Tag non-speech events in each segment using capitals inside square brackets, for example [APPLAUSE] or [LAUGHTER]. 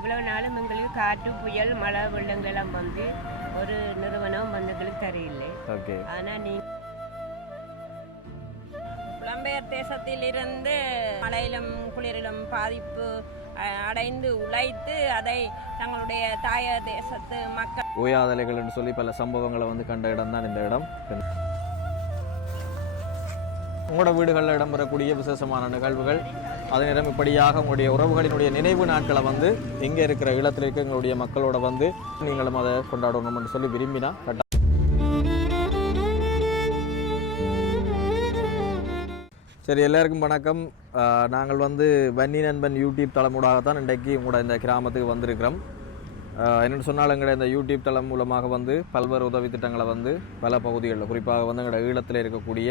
இவ்வளவு நாளும் எங்களுக்கு காற்று புயல் மழை வெள்ளங்கள்லாம் வந்து ஒரு நிறுவனம் வந்து எங்களுக்கு தரையில்லை. ஓகே. ஆனால் நீ புலம்பெயர் தேசத்திலிருந்து மழையிலும் குளிரிலும் பாதிப்பு அடைந்து உழைத்து அதை தங்களுடைய தாய தேசத்து மக்கள் ஓயாதலைகள்னு சொல்லி பல சம்பவங்களை வந்து கண்ட இடம் தான் இந்த இடம். உங்களோட வீடுகளில் இடம்பெறக்கூடிய விசேஷமான நிகழ்வுகள் அதே நேரம் இப்படியாக உங்களுடைய உறவுகளினுடைய நினைவு நாட்களை வந்து இங்கே இருக்கிற இல்லத்தில் இருக்க எங்களுடைய மக்களோட வந்து நீங்களும் அதை கொண்டாடணும்னு சொல்லி விரும்பினா கட்ட சரி எல்லாருக்கும் வணக்கம். நாங்கள் வந்து வன்னி நண்பன் யூடியூப் தளமூடாகத்தான் இன்றைக்கு உங்களோட இந்த கிராமத்துக்கு வந்திருக்கிறோம். என்னென்னு சொன்னால் எங்களுடைய இந்த யூடியூப் தளம் மூலமாக வந்து பல்வேறு உதவி திட்டங்களை வந்து பல பகுதிகளில் குறிப்பாக வந்து எங்களோட ஈழத்தில் இருக்கக்கூடிய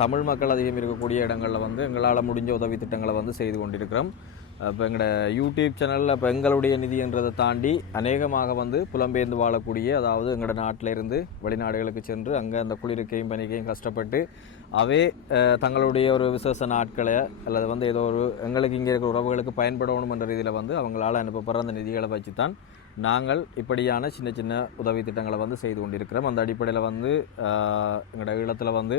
தமிழ் மக்கள் அதிகம் இருக்கக்கூடிய இடங்களில் வந்து எங்களால் முடிஞ்ச உதவி திட்டங்களை வந்து செய்து கொண்டிருக்கிறோம். இப்போ எங்களோட யூடியூப் சேனலில் இப்போ எங்களுடைய நிதின்றதை தாண்டி அநேகமாக வந்து புலம்பெயர்ந்து வாழக்கூடிய அதாவது எங்களோட நாட்டில் இருந்து வெளிநாடுகளுக்கு சென்று அங்கே அந்த குளிருக்கையும் பனிக்கையும் கஷ்டப்பட்டு அவே தங்களுடைய ஒரு விசேஷ நாட்களை அல்லது வந்து ஏதோ ஒரு எங்களுக்கு இங்கே இருக்கிற உறவுகளுக்கு பயன்படணும் என்ற ரீதியில் வந்து அவங்களால் அனுப்பப்படுற அந்த நிதிகளை வச்சு தான் நாங்கள் இப்படியான சின்ன சின்ன உதவி திட்டங்களை வந்து செய்து கொண்டிருக்கிறோம். அந்த அடிப்படையில் வந்து எங்களோட ஈழத்தில் வந்து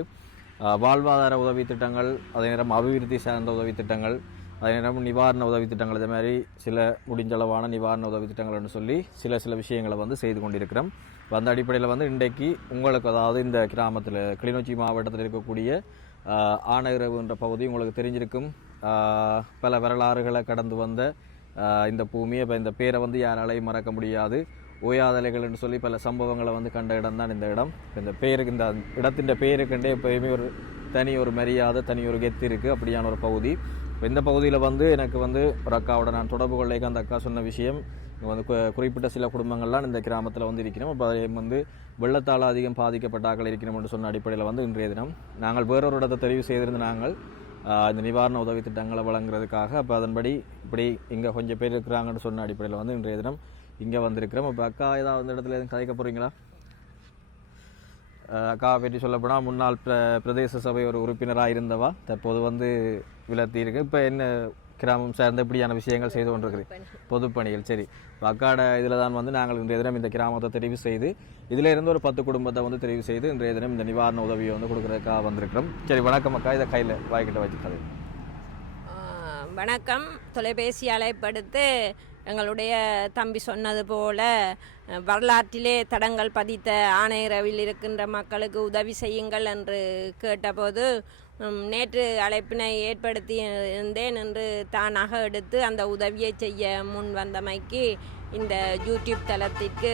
வாழ்வாதார உதவி திட்டங்கள் அதே நேரம் அபிவிருத்தி சார்ந்த உதவி திட்டங்கள் அதே நேரம் நிவாரண உதவி திட்டங்கள் இதே மாதிரி சில முடிஞ்சளவான நிவாரண உதவி திட்டங்கள்னு சொல்லி சில சில விஷயங்களை வந்து செய்து கொண்டிருக்கிறோம். இப்ப அந்த அடிப்படையில் வந்து இன்றைக்கு உங்களுக்கு அதாவது இந்த கிராமத்தில் கிளிநொச்சி மாவட்டத்தில் இருக்கக்கூடிய ஆனகிரவுன்ற என்ற பகுதி உங்களுக்கு தெரிஞ்சிருக்கும். பல வரலாறுகளை கடந்து வந்த இந்த பூமி இப்போ இந்த பேரை வந்து யாராலையும் மறக்க முடியாது. ஓயாதலைகள் என்று சொல்லி பல சம்பவங்களை வந்து கண்ட இடம் தான் இந்த இடம். இந்த பேருக்கு இந்த இடத்தின் பேருக்குண்டே எப்பயுமே ஒரு தனி ஒரு மரியாதை தனி ஒரு கெத்து இருக்குது அப்படியான ஒரு பகுதி. இந்த பகுதியில் வந்து எனக்கு வந்து ஒரு அக்காவோட நான் தொடர்பு கொள்ளைக்கு அந்த அக்கா சொன்ன விஷயம் இங்கே வந்து குறிப்பிட்ட சில குடும்பங்கள்லாம் இந்த கிராமத்தில் வந்து இருக்கிறோம். இப்போ வந்து வெள்ளத்தால் அதிகம் பாதிக்கப்பட்ட ஆக்கள் இருக்கிறோம் என்று சொன்ன அடிப்படையில் வந்து இன்றைய தினம் நாங்கள் வேறொரு இடத்தை தெரிவு செய்திருந்த நாங்கள் இந்த நிவாரண உதவி திட்டங்களை வழங்குறதுக்காக அப்போ அதன்படி இப்படி இங்கே கொஞ்சம் பேர் இருக்கிறாங்கன்னு சொன்ன அடிப்படையில் வந்து இன்றைய தினம் இங்கே வந்திருக்கிறோம் இப்போ அக்கா ஏதாவது அந்த இடத்துல எதுவும் கதைக்க போகிறீங்களா அக்கா பற்றி சொல்லப்போனால் முன்னாள் பிர பிரதேச சபை ஒரு உறுப்பினராக இருந்தவா. தற்போது வந்து விலத்தியிருக்கு இப்போ என்ன கிராமம் சார்ந்த இப்படியான விஷயங்கள் செய்து கொண்டிருக்கிறேன் பொதுப்பணிகள் சரி. இப்போ அக்காட இதில் தான் வந்து நாங்கள் இன்றைய தினம் இந்த கிராமத்தை தெரிவு செய்து இதில் இருந்து ஒரு பத்து குடும்பத்தை வந்து தெரிவு செய்து இன்றைய தினம் இந்த நிவாரண உதவியை வந்து கொடுக்குறதுக்காக வந்திருக்கிறோம். சரி வணக்கம் அக்கா. இதை கையில் வாய்க்கிட்ட வச்சுக்காது வணக்கம். தொலைபேசி அழைப்படுத்து எங்களுடைய தம்பி சொன்னது போல வரலாற்றிலே தடங்கள் பதித்த ஆணையரவில் இருக்கின்ற மக்களுக்கு உதவி செய்யுங்கள் என்று கேட்டபோது நேற்று அழைப்பினை ஏற்படுத்தி இருந்தேன் என்று தானாக எடுத்து அந்த உதவியை செய்ய முன் வந்தமைக்கு இந்த யூடியூப் தளத்திற்கு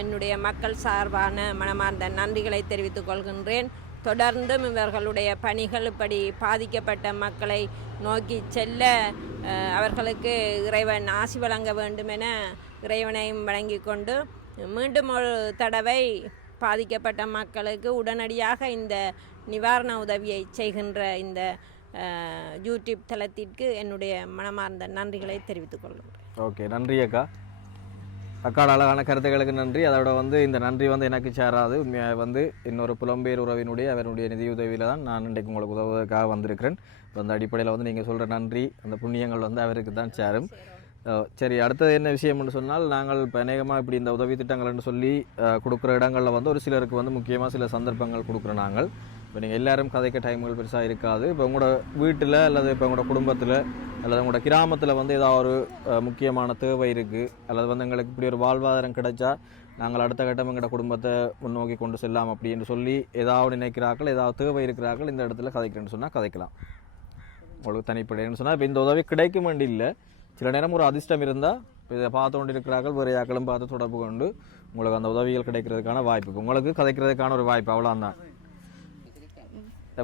என்னுடைய மக்கள் சார்பான மனமார்ந்த நன்றிகளை தெரிவித்துக் கொள்கின்றேன். தொடர்ந்தும் இவர்களுடைய பணிகள் இப்படி பாதிக்கப்பட்ட மக்களை நோக்கி செல்ல அவர்களுக்கு இறைவன் ஆசி வழங்க வேண்டும் என இறைவனையும் வழங்கி கொண்டு மீண்டும் ஒரு தடவை பாதிக்கப்பட்ட மக்களுக்கு உடனடியாக இந்த நிவாரண உதவியை செய்கின்ற இந்த யூடியூப் தளத்திற்கு என்னுடைய மனமார்ந்த நன்றிகளை தெரிவித்துக் கொள்கிறேன் ஓகே நன்றி அக்கா. அக்காட அழகான கருத்துக்களுக்கு நன்றி. அதோட வந்து இந்த நன்றி வந்து எனக்கு சேராது. உண்மையாக வந்து இன்னொரு புலம்பெயர் உறவினுடைய அவருடைய நிதியுதவியில் தான் நான் இன்றைக்கு உங்களுக்கு உதவுவதற்காக வந்திருக்கிறேன். இப்போ அந்த அடிப்படையில் வந்து நீங்கள் சொல்கிற நன்றி அந்த புண்ணியங்கள் வந்து அவருக்கு தான் சேரும். சரி அடுத்தது என்ன விஷயம்னு சொன்னால் நாங்கள் இப்போ அநேகமாக இப்படி இந்த உதவி திட்டங்கள்னு சொல்லி கொடுக்குற இடங்களில் வந்து ஒரு சிலருக்கு வந்து முக்கியமாக சில சந்தர்ப்பங்கள் கொடுக்குறோம் நாங்கள். இப்போ நீங்கள் எல்லாரும் கதைக்க டைம்கள் பெருசாக இருக்காது. இப்போ உங்களோட வீட்டில் அல்லது இப்போ உங்களோட குடும்பத்தில் அல்லது உங்களோட கிராமத்தில் வந்து ஏதாவது ஒரு முக்கியமான தேவை இருக்குது அல்லது வந்து எங்களுக்கு இப்படி ஒரு வாழ்வாதாரம் கிடைச்சா நாங்கள் அடுத்த கட்டம் எங்களோட குடும்பத்தை முன்னோக்கி கொண்டு செல்லலாம் அப்படின்னு சொல்லி ஏதாவது நினைக்கிறார்கள் ஏதாவது தேவை இருக்கிறார்கள் இந்த இடத்துல கதைக்கிறேன்னு சொன்னால் கதைக்கலாம். உங்களுக்கு தனிப்படைன்னு சொன்னால் இப்போ இந்த உதவி கிடைக்கும் வேண்டி இல்லை. சில நேரம் ஒரு அதிர்ஷ்டம் இருந்தால் இப்போ இதை பார்த்து கொண்டு இருக்கிறார்கள் வேறு யாக்களும் பார்த்து தொடர்பு கொண்டு உங்களுக்கு அந்த உதவிகள் கிடைக்கிறதுக்கான வாய்ப்பு உங்களுக்கு கதைக்கிறதுக்கான ஒரு வாய்ப்பு அவ்வளோதான்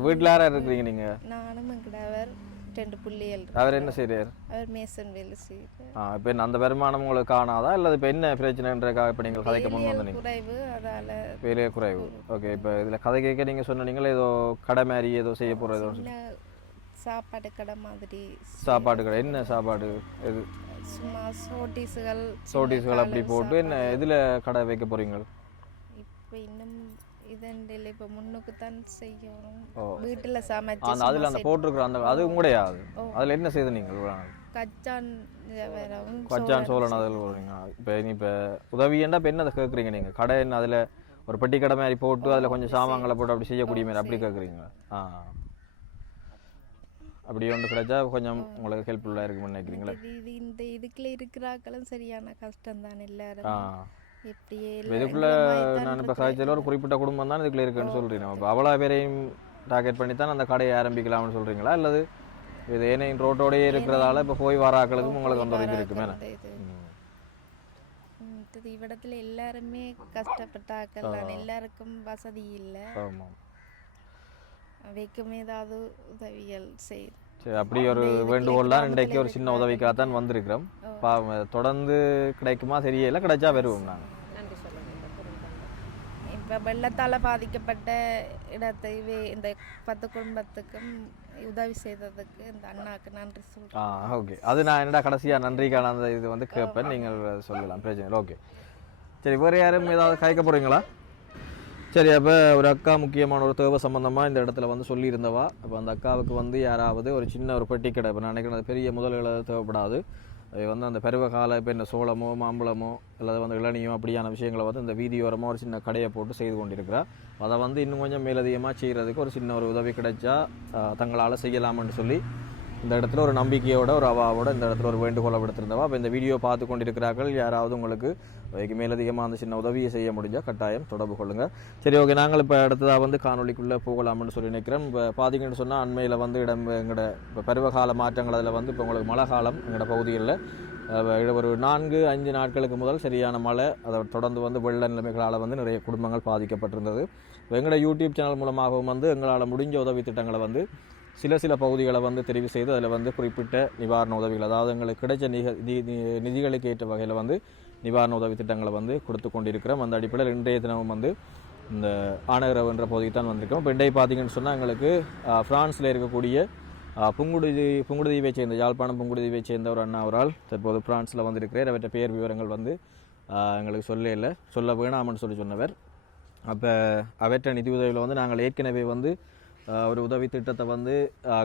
வீட்டில் யாராக இருக்கிறீங்க நீங்கள் நானும் எங்கடவர் ரெண்டு புள்ளிகள். அவர் என்ன செய்கிறார் அவர் மேசன் வேலை செய்கிறார் ஆ இப்போ அந்த வருமானம் உங்களுக்கு காணாதா? இல்லை இப்போ என்ன பிரச்சனைன்றக்காக இப்போ நீங்கள் கதைக்க முன் வந்து குறைவு அதால வேலையே குறைவு. ஓகே இப்போ இதில் கதை கேட்க நீங்கள் சொன்னீங்களே ஏதோ கடை மாதிரி ஏதோ செய்ய போகிற ஏதோ சின்ன சாப்பாடு கடை மாதிரி சாப்பாடு கடை. என்ன சாப்பாடு இது? சும்மா சோட்டிஸுகள் சோட்டிஸ்கள் அப்படி போட்டு என்ன இதில் கடை வைக்க போகிறீங்க இப்போ இன்னும் இதண்டில் இப்போ முன்னுக்கு தான் செய்யணும். வீட்டில் சமைச்சு அந்த அதில் அந்த போட்டிருக்கிற அந்த அது உங்களுடைய அது. அதில் என்ன செய்து நீங்கள் இவ்வளவு நாள்? கச்சான் கொச்சான் சோழன் அதில் போடுறீங்க இப்போ நீ இப்போ உதவியண்டா இப்போ என்ன கேட்குறீங்க நீங்கள் கடை என்ன அதில் ஒரு பெட்டி கடை மாதிரி போட்டு அதில் கொஞ்சம் சாமான்களை போட்டு அப்படி செய்யக்கூடிய மாதிரி அப்படி கேட்குறீங்களா ஆ. அப்படி ஒன்று கிடைச்சா கொஞ்சம் உங்களுக்கு ஹெல்ப்ஃபுல்லாக இருக்கும்னு நினைக்கிறீங்களா? இது இந்த இதுக்குள்ள இருக்கிறாக்களும் சரியான கஷ்டம் தான் எல்லாரும் இதுக்குள்ள நான் இப்போ காய்ச்சல ஒரு குறிப்பிட்ட குடும்பம் தான் இதுக்குள்ள இருக்குன்னு சொல்றீங்க. இப்போ அவ்வளோ பேரையும் டார்கெட் பண்ணி தான் அந்த கடையை ஆரம்பிக்கலாம்னு சொல்றீங்களா? அல்லது இது ஏனையும் ரோட்டோடயே இருக்கிறதால இப்போ போய் வர ஆக்களுக்கும் உங்களுக்கு வந்து ஒரு இது. இருக்கு மேலே இவ்விடத்துல எல்லாருமே கஷ்டப்பட்டாக்கள். எல்லாருக்கும் வசதி இல்லை. ஆமாம். அவைக்கும் ஏதாவது உதவிகள் செய்து சரி அப்படி ஒரு வேண்டுகோள்லாம் இன்றைக்கு ஒரு சின்ன உதவிக்காகத்தான் வந்திருக்கிறோம். பா தொடர்ந்து கிடைக்குமா தெரியல கிடைச்சா வருவோம் நாங்கள் இப்போ வெள்ளத்தால் பாதிக்கப்பட்ட இடத்தை இந்த பத்து குடும்பத்துக்கும் உதவி செய்ததுக்கு இந்த அண்ணாக்கு நன்றி சொல்கிறேன் ஆ ஓகே. அது நான் என்னடா கடைசியாக நன்றிக்கான அந்த இது வந்து கேட்பேன். நீங்கள் சொல்லலாம் பிரச்சனை இல்லை. ஓகே. சரி வேறு யாரும் ஏதாவது காய்க்க போகிறீங்களா சரி அப்போ ஒரு அக்கா முக்கியமான ஒரு தேவை சம்மந்தமாக இந்த இடத்துல வந்து சொல்லியிருந்தவா. அப்போ அந்த அக்காவுக்கு வந்து யாராவது ஒரு சின்ன ஒரு பெட்டி கடை இப்போ நான் நினைக்கிறேன் அது பெரிய முதல்களை தேவைப்படாது. அது வந்து அந்த பருவ கால இப்போ இந்த சோளமோ மாம்பழமோ அல்லது வந்து இளநியோ அப்படியான விஷயங்களை வந்து இந்த வீதியோரமாக ஒரு சின்ன கடையை போட்டு செய்து கொண்டிருக்கிறா அதை வந்து இன்னும் கொஞ்சம் மேலதிகமாக செய்கிறதுக்கு ஒரு சின்ன ஒரு உதவி கிடைச்சா தங்களால் செய்யலாம்னு சொல்லி இந்த இடத்துல ஒரு நம்பிக்கையோட ஒரு அவாவோட இந்த இடத்துல ஒரு வேண்டுகோளை விடுத்திருந்தவா. அப்போ இந்த வீடியோ பார்த்து கொண்டிருக்கிறார்கள். யாராவது உங்களுக்கு அதுக்கு மேலதிகமாக அந்த சின்ன உதவியை செய்ய முடிஞ்சால் கட்டாயம் தொடர்பு கொள்ளுங்கள் சரி ஓகே நாங்கள் இப்போ அடுத்ததாக வந்து காணொலிக்குள்ளே போகலாம்னு சொல்லி நினைக்கிறேன் இப்போ பார்த்தீங்கன்னு சொன்னால் அண்மையில் வந்து இடம் எங்களோட இப்போ பருவகால மாற்றங்கள் அதில் வந்து இப்போ உங்களுக்கு மழை காலம் எங்களோட பகுதிகளில். ஒரு நான்கு அஞ்சு நாட்களுக்கு முதல் சரியான மழை அதை தொடர்ந்து வந்து வெள்ள நிலைமைகளால் வந்து நிறைய குடும்பங்கள் பாதிக்கப்பட்டிருந்தது. எங்களோட யூடியூப் சேனல் மூலமாகவும் வந்து எங்களால் முடிஞ்ச உதவி திட்டங்களை வந்து சில சில பகுதிகளை வந்து தெரிவு செய்து அதில் வந்து குறிப்பிட்ட நிவாரண உதவிகள் அதாவது எங்களுக்கு கிடைச்ச நிக நி- நிதிகளுக்கு ஏற்ற வகையில் வந்து நிவாரண உதவி திட்டங்களை வந்து கொடுத்து கொண்டிருக்கிறோம். அந்த அடிப்படையில் இன்றைய தினமும் வந்து இந்த ஆனகரவ் என்ற பகுதிக்கு தான் வந்திருக்கோம். இப்போ இன்றைய பார்த்தீங்கன்னு சொன்னால் எங்களுக்கு ஃப்ரான்ஸில் இருக்கக்கூடிய புங்குடுதி புங்குடுதீவை சேர்ந்த யாழ்ப்பாணம் புங்குடுதீவை சேர்ந்த ஒரு அண்ணா அவரால் தற்போது பிரான்ஸில் வந்திருக்கிறார் அவற்றை பெயர் விவரங்கள் வந்து எங்களுக்கு சொல்ல இல்லை. சொல்ல வேணாமன்னு சொல்லி சொன்னவர். அப்போ அவற்றை நிதி உதவியில் வந்து நாங்கள் ஏற்கனவே வந்து ஒரு உதவி திட்டத்தை வந்து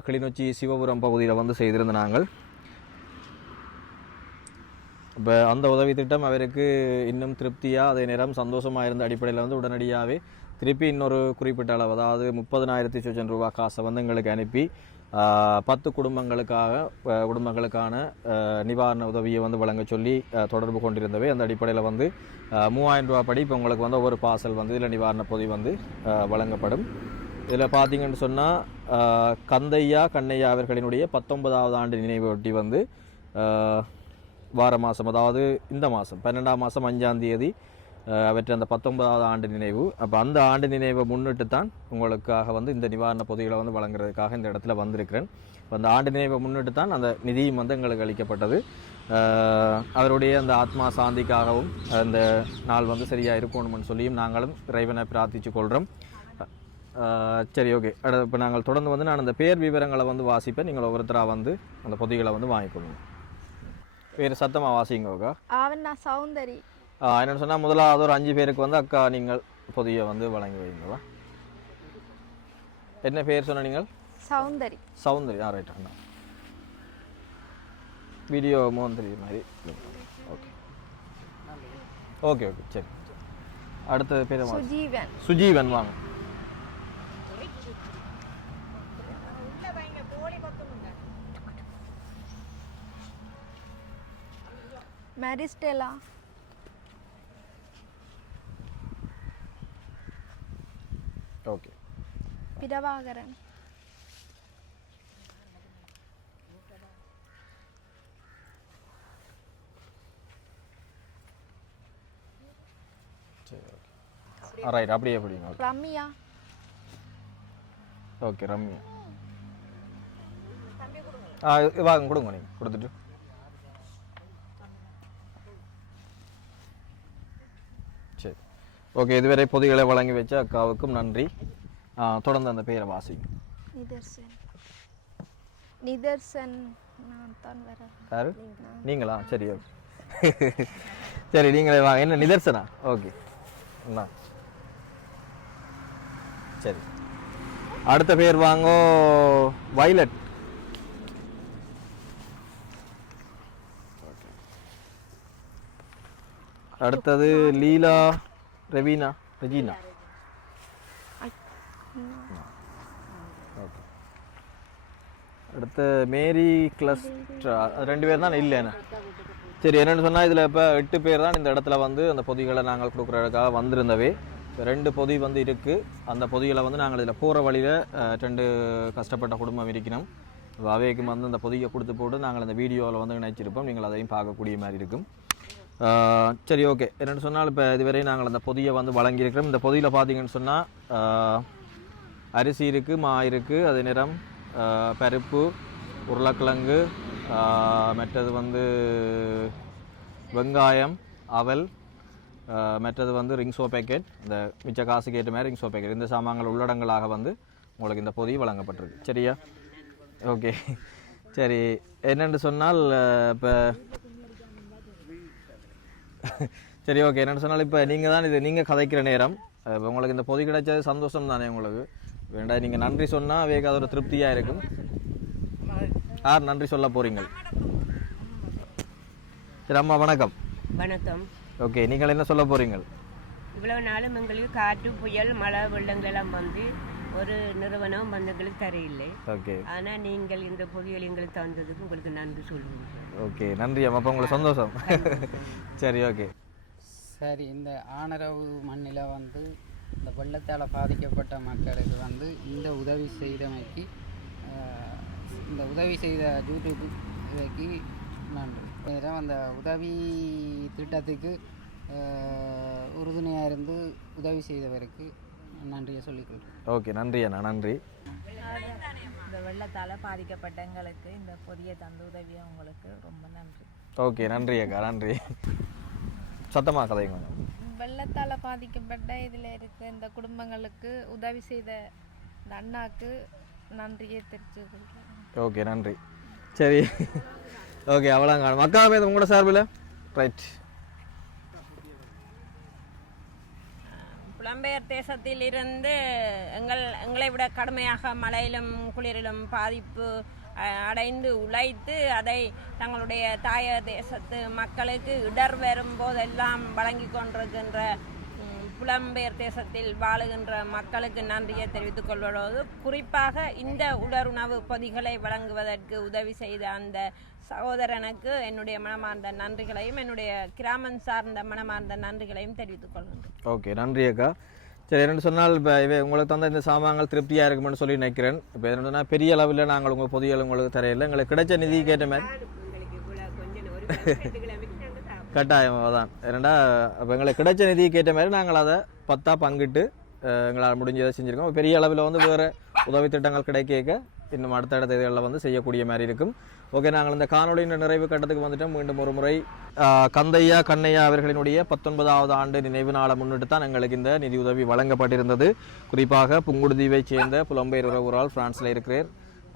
கிளிநொச்சி சிவபுரம் பகுதியில் வந்து செய்திருந்த நாங்கள். இப்போ அந்த உதவி திட்டம் அவருக்கு இன்னும் திருப்தியாக அதே நேரம் சந்தோஷமாக இருந்த அடிப்படையில் வந்து உடனடியாகவே திருப்பி இன்னொரு குறிப்பிட்ட அளவு அதாவது முப்பதனாயிரத்தி சொச்சன் ரூபா காசை வந்து எங்களுக்கு அனுப்பி பத்து குடும்பங்களுக்காக குடும்பங்களுக்கான நிவாரண உதவியை வந்து வழங்க சொல்லி தொடர்பு கொண்டிருந்தவை. அந்த அடிப்படையில் வந்து மூவாயிரம் ரூபா படி இப்போ உங்களுக்கு வந்து ஒவ்வொரு பார்சல் வந்து இதில் நிவாரண பொதி வந்து வழங்கப்படும். இதில் பார்த்தீங்கன்னு சொன்னால் கந்தையா கண்ணையா அவர்களினுடைய பத்தொன்பதாவது ஆண்டு நினைவு ஒட்டி வந்து வார மாதம் அதாவது இந்த மாதம் பன்னெண்டாம் மாதம் அஞ்சாம் தேதி அவற்றை அந்த பத்தொன்பதாவது ஆண்டு நினைவு. அப்போ அந்த ஆண்டு நினைவை முன்னிட்டு தான் உங்களுக்காக வந்து இந்த நிவாரண பொதிகளை வந்து வழங்குறதுக்காக இந்த இடத்துல வந்திருக்கிறேன். இப்போ அந்த ஆண்டு நினைவை முன்னிட்டு தான் அந்த நிதியும் வந்து எங்களுக்கு அளிக்கப்பட்டது அவருடைய அந்த ஆத்மா சாந்திக்காகவும் அந்த நாள் வந்து சரியாக இருக்கணும்னு சொல்லியும் நாங்களும் இறைவனை பிரார்த்திச்சு கொள்கிறோம். சரி ஓகே அடுத்து இப்போ நாங்கள் தொடர்ந்து வந்து நான் அந்த பேர் விவரங்களை வந்து வாசிப்பேன். நீங்கள் ஒவ்வொருத்தராக வந்து அந்த பொதிகளை வந்து வாங்கிக்கொள்ளுங்க. பேர் சத்தமாக வாசிங்கோக்கா அவன் நான் சௌந்தரி. என்னென்னு சொன்னால் முதலாவது ஒரு அஞ்சு பேருக்கு வந்து அக்கா நீங்கள் பொதியை வந்து வழங்கி வைங்கவா என்ன பேர் சொன்ன நீங்கள்? சௌந்தரி. சௌந்தரி. ஆ ரைட் அண்ணா. வீடியோ தெரியுற மாதிரி. ஓகே ஓகே ஓகே சரி. அடுத்த பேர் சுஜீவன். சுஜீவன் வாங்க. ஓகே பிரபாகரன் சரி ஓகே ஆ ரைட் அப்படியே அப்படிங்க ஓகே ரம்யா. ஓகே ரம்யா. ஆ வாங்க கொடுங்க நீங்கள் கொடுத்துட்டு. ஓகே இதுவரை பொதிகளை வழங்கி வச்ச அக்காவுக்கும் நன்றி. தொடர்ந்து அந்த பெயரை வாசி நீங்களா? சரி ஓகே. சரி நீங்களே வாங்க. என்ன நிதர்சனா? ஓகே. சரி. அடுத்த பேர் வாங்கோ வைலட் அடுத்தது லீலா. ரெவீனா ரெஜீனா ஓகே அடுத்த மேரி கிளஸ்ட்ரா ரெண்டு பேர் தான்? இல்லைண்ணா சரி என்னென்னு சொன்னால் இதில் இப்போ எட்டு பேர் தான் இந்த இடத்துல வந்து அந்த பொதிகளை நாங்கள் கொடுக்குறதுக்காக வந்திருந்தவே. ரெண்டு பொதி வந்து இருக்குது அந்த பொதிகளை வந்து நாங்கள் இதில் போகிற வழியில் ரெண்டு கஷ்டப்பட்ட குடும்பம் இருக்கணும் அவைக்கும் வந்து அந்த பொதியை கொடுத்து போட்டு நாங்கள் அந்த வீடியோவில் வந்து நினைச்சிருப்போம் நீங்கள் அதையும் பார்க்கக்கூடிய மாதிரி இருக்கும். சரி ஓகே. என்னென்னு சொன்னால் இப்போ இதுவரை நாங்கள் அந்த பொதியை வந்து வழங்கியிருக்கிறோம். இந்த பொதியில் பார்த்தீங்கன்னு சொன்னால் அரிசி இருக்குது மா இருக்குது அதே நேரம் பருப்பு உருளைக்கிழங்கு மற்றது வந்து வெங்காயம் அவல் மற்றது வந்து ரிங்ஸோ பேக்கெட் இந்த மிச்ச காசுக்கு ஏற்ற மாதிரி ரிங்ஸோ பேக்கெட் இந்த சாமான்கள் உள்ளடங்களாக வந்து உங்களுக்கு இந்த பொதி வழங்கப்பட்டிருக்கு. சரியா? ஓகே. சரி என்னென்று சொன்னால் இப்போ சரி ஓகே என்னென்னு சொன்னால் இப்போ நீங்கள் தான் இது நீங்கள் கதைக்கிற நேரம். இப்போ உங்களுக்கு இந்த பொதி கிடைச்சது சந்தோஷம் தானே உங்களுக்கு? வேண்டாம் நீங்கள் நன்றி சொன்னால் அவைக்கு அது ஒரு திருப்தியாக இருக்கும். யார் நன்றி சொல்ல போகிறீங்க சரி அம்மா வணக்கம். வணக்கம். ஓகே நீங்கள் என்ன சொல்ல போகிறீங்க இவ்வளவு நாளும் எங்களுக்கு காற்று புயல் மழை வெள்ளங்கள் எல்லாம் வந்து ஒரு நிறுவனம் வந்து எங்களுக்கு தரையில்லை. ஓகே. ஆனால் நீங்கள் இந்த பொதியல் எங்களுக்கு தந்ததுக்கு உங்களுக்கு நன்றி சொல்லுங்கள் ஓகே நன்றி அம்மா. அப்போ உங்களுக்கு சந்தோஷம். [LAUGHS] சரி ஓகே. சரி இந்த ஆனரவு மண்ணில் வந்து இந்த வெள்ளத்தால் பாதிக்கப்பட்ட மக்களுக்கு வந்து இந்த உதவி செய்தமைக்கு இந்த உதவி செய்த யூடியூப் இதைக்கு நன்றி. நேரம் அந்த உதவி திட்டத்துக்கு உறுதுணையாக இருந்து உதவி செய்தவருக்கு நன்றியை சொல்லிக்கொள்கிறேன் ஓகே நன்றி அண்ணா நன்றி. இந்த வெள்ளத்தால் பாதிக்கப்பட்ட எங்களுக்கு இந்த பொதிய தந்து உதவிய உங்களுக்கு ரொம்ப நன்றி. ஓகே நன்றி அக்கா நன்றி. சத்தமாக கதைங்க வெள்ளத்தால் பாதிக்கப்பட்ட இதில் இருக்க இந்த குடும்பங்களுக்கு உதவி செய்த இந்த அண்ணாக்கு நன்றியை கொள்கிறேன் ஓகே நன்றி. சரி. ஓகே அவ்வளோங்க மக்கா உங்களோட சார்பில்? ரைட் புலம்பெயர் தேசத்தில் இருந்து எங்கள் எங்களை விட கடுமையாக மழையிலும் குளிரிலும் பாதிப்பு அடைந்து உழைத்து அதை தங்களுடைய தாய தேசத்து மக்களுக்கு இடர் வரும் போதெல்லாம் வழங்கி கொண்டிருக்கின்ற புலம்பெயர் தேசத்தில் வாழுகின்ற மக்களுக்கு நன்றியை தெரிவித்துக் கொள்வதோடு குறிப்பாக இந்த உடலுணவு பொதிகளை வழங்குவதற்கு உதவி செய்த அந்த சகோதரனுக்கு என்னுடைய மனமார்ந்த நன்றிகளையும் என்னுடைய கிராமம் சார்ந்த மனமார்ந்த நன்றிகளையும் தெரிவித்துக் கொள்கின்றேன். ஓகே நன்றி அக்கா. சரி என்னென்னு சொன்னால் இப்போ இவை உங்களுக்கு தந்த இந்த சாமான்கள் திருப்தியாக இருக்குமென்னு சொல்லி நினைக்கிறேன். இப்போ என்னென்னு சொன்னால் பெரிய அளவில் நாங்கள் உங்கள் பொதியல் உங்களுக்கு தரையில்லை எங்களுக்கு கிடைச்ச நிதி கேட்ட மாதிரி. கட்டாயம் அதான். ஏன்னா இப்போ எங்களுக்கு கிடைச்ச நிதிக்கு கேட்ட மாதிரி நாங்கள் அதை பத்தாக பங்கிட்டு எங்களால் முடிஞ்சதை செஞ்சுருக்கோம். பெரிய அளவில் வந்து வேறு உதவி திட்டங்கள் கிடைக்க இன்னும் அடுத்த இதுகளில் வந்து செய்யக்கூடிய மாதிரி இருக்கும். ஓகே நாங்கள் இந்த காணொலியின் நிறைவு கட்டத்துக்கு வந்துட்டோம். மீண்டும் ஒரு முறை கந்தையா கண்ணையா அவர்களினுடைய பத்தொன்பதாவது ஆண்டு நினைவு நாளை முன்னிட்டு தான் எங்களுக்கு இந்த நிதியுதவி வழங்கப்பட்டிருந்தது. குறிப்பாக புங்குடுதீவை சேர்ந்த புலம்பெயர் உறவுறால் பிரான்ஸில் இருக்கிறேன்.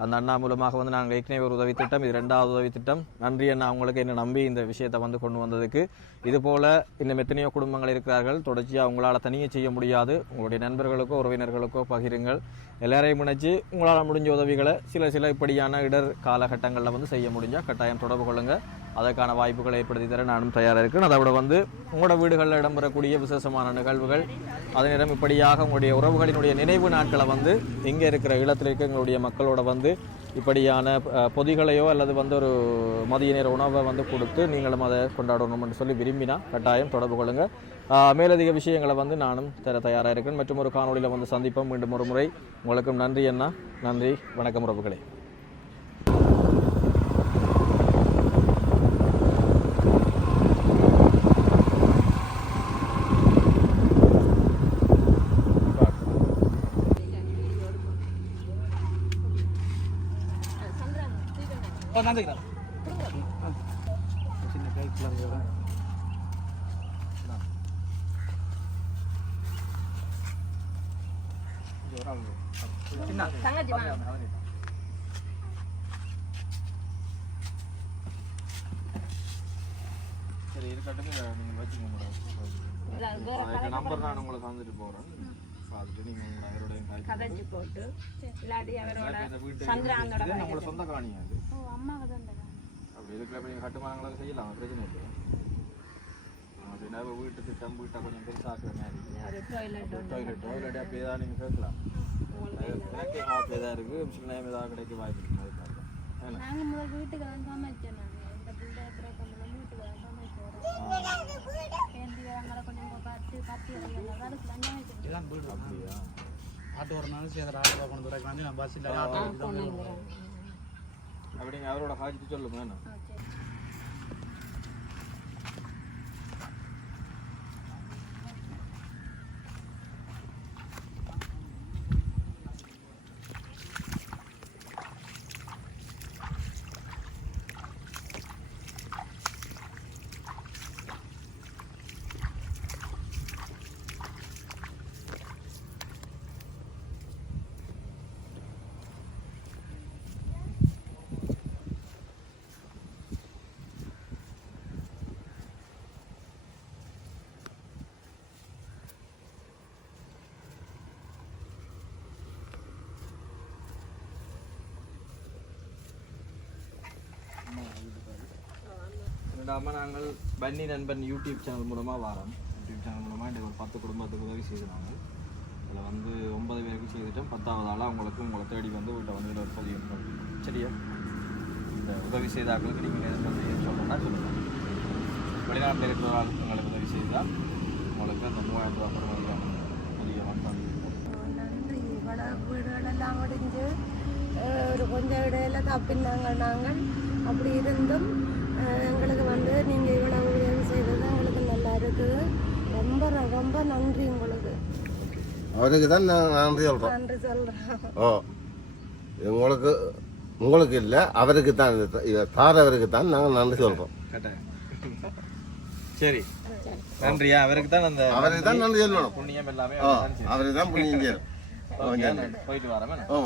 அந்த அண்ணா மூலமாக வந்து நாங்கள் ஏற்கனவே ஒரு உதவி திட்டம் இது ரெண்டாவது உதவி திட்டம் நன்றி அண்ணா உங்களுக்கு என்ன நம்பி இந்த விஷயத்தை வந்து கொண்டு வந்ததுக்கு. இது போல இன்னும் எத்தனையோ குடும்பங்கள் இருக்கிறார்கள். தொடர்ச்சியாக உங்களால் தனியாக செய்ய முடியாது. உங்களுடைய நண்பர்களுக்கோ உறவினர்களுக்கோ பகிருங்கள். எல்லாரையும் இணைச்சு உங்களால் முடிஞ்ச உதவிகளை சில சில இப்படியான இடர் காலகட்டங்களில் வந்து செய்ய முடிஞ்சால் கட்டாயம் தொடர்பு கொள்ளுங்கள் அதற்கான வாய்ப்புகளை ஏற்படுத்தி தர நானும் தயாராக இருக்கேன். அதை விட வந்து உங்களோட வீடுகளில் இடம்பெறக்கூடிய விசேஷமான நிகழ்வுகள் அதே நேரம் இப்படியாக உங்களுடைய உறவுகளினுடைய நினைவு நாட்களை வந்து இங்கே இருக்கிற ஈழத்தில் இருக்க எங்களுடைய மக்களோட வந்து இப்படியான பொதிகளையோ அல்லது வந்து ஒரு மதிய நேர உணவை வந்து கொடுத்து நீங்களும் அதை கொண்டாடணும்னு சொல்லி விரும்பினா கட்டாயம் தொடர்பு கொள்ளுங்கள் மேலதிக விஷயங்களை வந்து நானும் தர தயாராக இருக்கேன். மற்றும் ஒரு காணொளியில் வந்து சந்திப்போம். மீண்டும் ஒரு முறை. உங்களுக்கும் நன்றி அண்ணா. நன்றி. வணக்கம் உறவுகளே. தங்கச்சி வாங்க. சரி இருக்கட்டும் நீங்கள் வச்சுக்கோங்க நம்பர் நான் உங்களுக்கு தந்துட்டு போகிறேன் பார்த்துட்டு நீங்கள் உங்களை அவரோடையும் காய்ச்சி கதைச்சு போட்டு இல்லாட்டி அவரோட இந்த வீட்டு சந்திராங்கோட இது நம்மளோட சொந்த காணி அது அப்படி இதுக்குள்ள போய் நீங்கள் கட்டுமானங்களை செய்யலாம் பிரச்சனை இல்லை. அது அப்படின்னா வீட்டு திட்டம் வீட்டை கொஞ்சம் பெருசாக்குற மாதிரி. ஒரு டாய்லெட் டாய்லெட் டாய்லெட் அப்படியே தான் நீங்கள் கேட்கலாம் எனக்கே ஹாப்பியாக தான் இருக்குது சில நேரம் ஏதாவது கிடைக்க வாய்ப்பு இருக்குது அதுக்காக ஏன்னா நாங்கள் முதல் வீட்டுக்கு தான் சமைச்சோம் நாங்கள் இந்த பிள்ளை பிறக்கமெல்லாம் வீட்டுக்கு தான் சமைச்சோம் ஏந்தி வரங்களை கொஞ்சம் பார்த்து கத்தி வரலாம் அதுக்கு தான் சமைச்சோம். எல்லாம் வீடு அப்படியா? ஆட்டோ ஆட்டோ கொண்டு துடைக்கலாம் நான் பஸ் இல்லை ஆட்டோ அப்படிங்க அவரோட காய்ச்சி சொல்லுங்க என்ன நாங்கள் பன்னி நண்பன் யூடியூப் சேனல் மூலமாக வரோம். யூடியூப் சேனல் மூலமாக இந்த ஒரு பத்து குடும்பத்துக்கு உதவி செய்தாங்க அதில் வந்து ஒன்பது பேருக்கு செய்துட்டோம். பத்தாவது ஆளாக உங்களுக்கு உங்களை தேடி வந்து வீட்டை வந்து ஒரு பதிவு சரியா? இந்த உதவி செய்தாக்களுக்கு நீங்கள் எது சொல்லணும்னா சொல்லுங்கள் வெளிநாட்டில் இருக்கிற ஆளுக்கு உங்களுக்கு உதவி செய்தால் உங்களுக்கு அந்த மூவாயிரத்து ரூபா பரவாயில்ல பெரிய வந்தாங்க நன்றி. வீடுகளெல்லாம் முடிஞ்சு ஒரு கொஞ்சம் இடையில தப்பினாங்க நாங்கள். அப்படி இருந்தும் எங்களுக்கு வந்து நீங்கள் இவ்வளோ உதவி செய்தது எங்களுக்கு நல்லா இருக்குது. ரொம்ப ரொம்ப நன்றி உங்களுக்கு. அவருக்கு தான் நான் நன்றி சொல்கிறோம் நன்றி சொல்கிறோம் ஓ உங்களுக்கு உங்களுக்கு இல்லை அவருக்கு தான் இது தாரவருக்கு தான் நாங்கள் நன்றி சொல்கிறோம் சரி. நன்றியா? அவருக்கு தான் அந்த அவருக்கு தான் நன்றி சொல்லணும். புண்ணியம் எல்லாமே அவருக்கு தான் செய்யும். அவருக்கு தான் புண்ணியம் போயிட்டு வரேன் ஓ.